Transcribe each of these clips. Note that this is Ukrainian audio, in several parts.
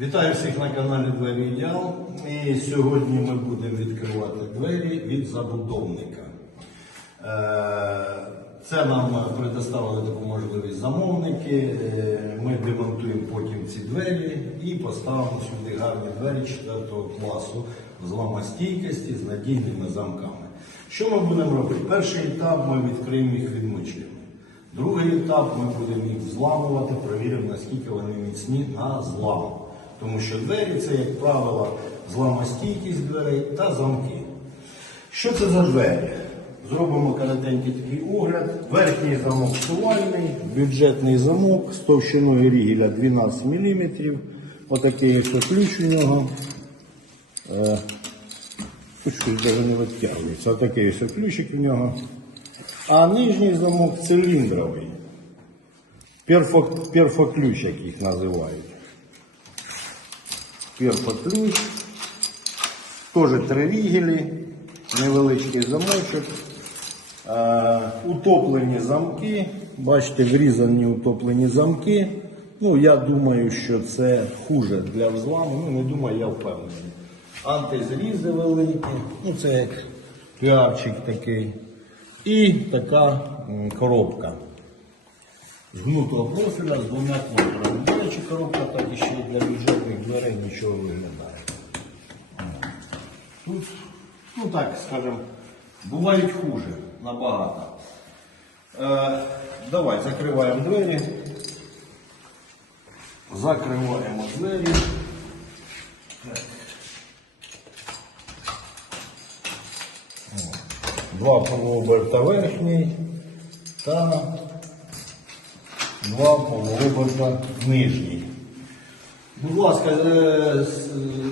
Вітаю всіх на каналі Двері Ідеал. І сьогодні ми будемо відкривати двері від забудовника. Е, Це нам предоставили таку можливість замовники. Е, Ми демонтуємо потім ці двері і поставимо сюди гарні двері 4 класу зламостійкості з надійними замками. Що ми будемо робити? Перший етап ми відкриємо їх відмичками. Другий етап ми будемо їх зламувати, перевіримо, наскільки вони міцні на злам. Тому що двері це, як правило, зламостійкість дверей та замки. Що це за двері? Зробимо коротенький такий огляд. Верхній замок сувальний, бюджетний замок з товщиною рігеля 12 мм. Отакий ось ключ у нього. Е, щось навіть не витягується. Отакий ось ключик у нього. А нижній замок циліндровий. Перфо, перфоключ, як їх називають. Перфоключ. Теж три рігелі, невеличкий замочок. Е, утоплені замки. Бачите, врізані утоплені замки. Ну, я думаю, що це хуже для взламу. Ну, не думаю, я впевнений. Антизрізи великі. Ну, це як піарчик такий. І така коробка. З гнутого профіля з двома контурами. До речі, коробка так і ще й для бюджетних дверей нічого виглядає. Тут, ну так скажемо, бувають хуже набагато. Е, давай закриваємо двері. Закриваємо двері. Так. О, Два полуоберта верхній та два полуоберта нижній. Будь ласка, е,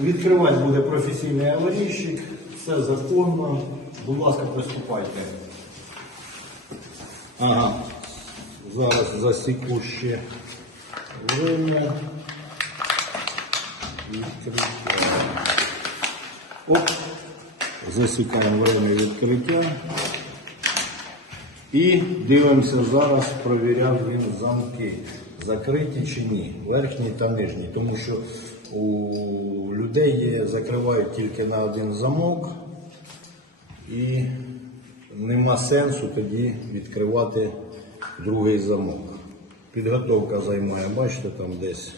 відкривати буде професійний аварійщик, все законно. Будь ласка, приступайте. Ага. Зараз засіку ще время. Оп. Засікаємо время відкриття. І дивимося зараз, провіряв він замки, закриті чи ні, верхній та нижній. Тому що у людей закривають тільки на один замок і нема сенсу тоді відкривати другий замок. Підготовка займає, бачите, там десь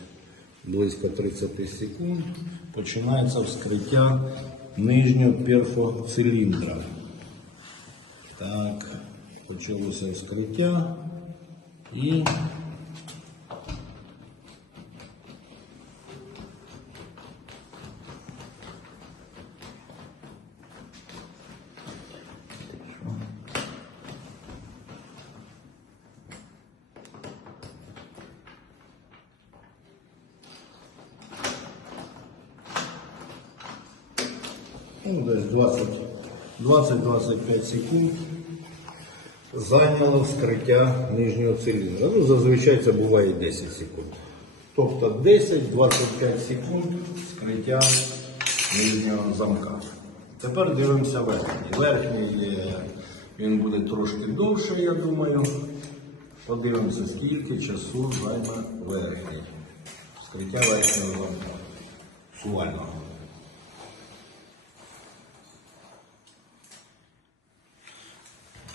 близько 30 секунд. Починається вскриття нижнього перфоциліндра. Так, почалося вскриття і ну, десь 20 20-25 секунд зайняло вскриття нижнього циліндра. Ну, зазвичай це буває 10 секунд. Тобто 10-25 секунд вскриття нижнього замка. Тепер дивимося верхній. Верхній він буде трошки довше, я думаю. Подивимося, скільки часу займе верхній. Вскриття верхнього замка. Сувального.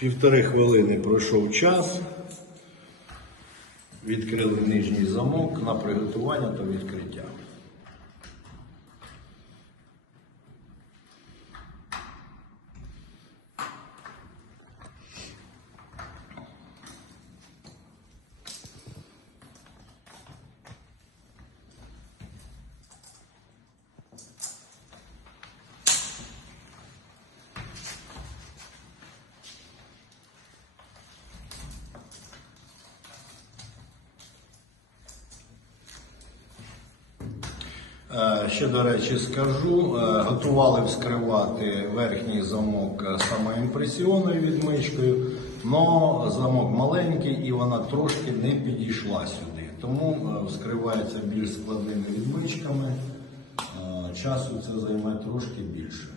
Півтори хвилини пройшов час. Відкрили нижній замок на приготування та відкриття. Ще, до речі, скажу, е, готували вскривати верхній замок е, самоімпресіонною відмичкою, але замок маленький і вона трошки не підійшла сюди. Тому е, вскривається більш складними відмичками. Часу це займе трошки більше.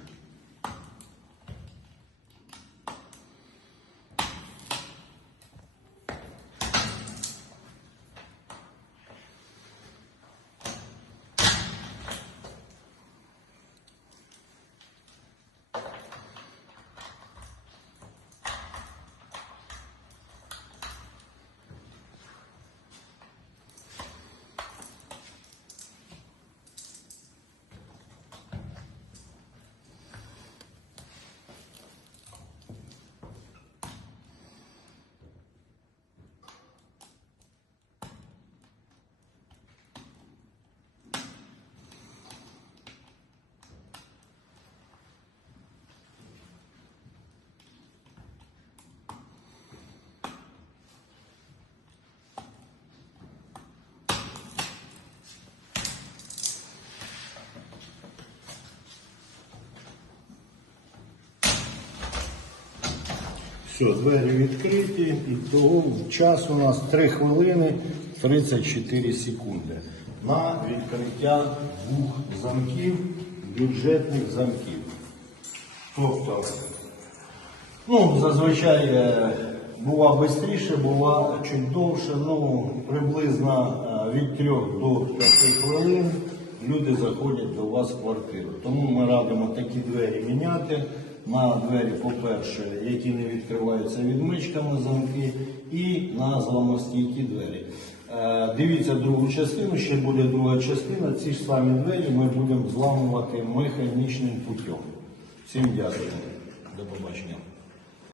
Все, двері відкриті, і того час у нас 3 хвилини 34 секунди на відкриття двох замків, бюджетних замків. Тобто, ну, зазвичай е, бува швидше, бува чуть довше, ну, приблизно е, від 3 до 5 хвилин люди заходять до вас в квартиру. Тому ми радимо такі двері міняти. На двері, по-перше, які не відкриваються відмичками замки, і на зламостійкі двері. Е, Дивіться другу частину, ще буде друга частина. Ці ж самі двері ми будемо зламувати механічним путем. Всім дякую. До побачення.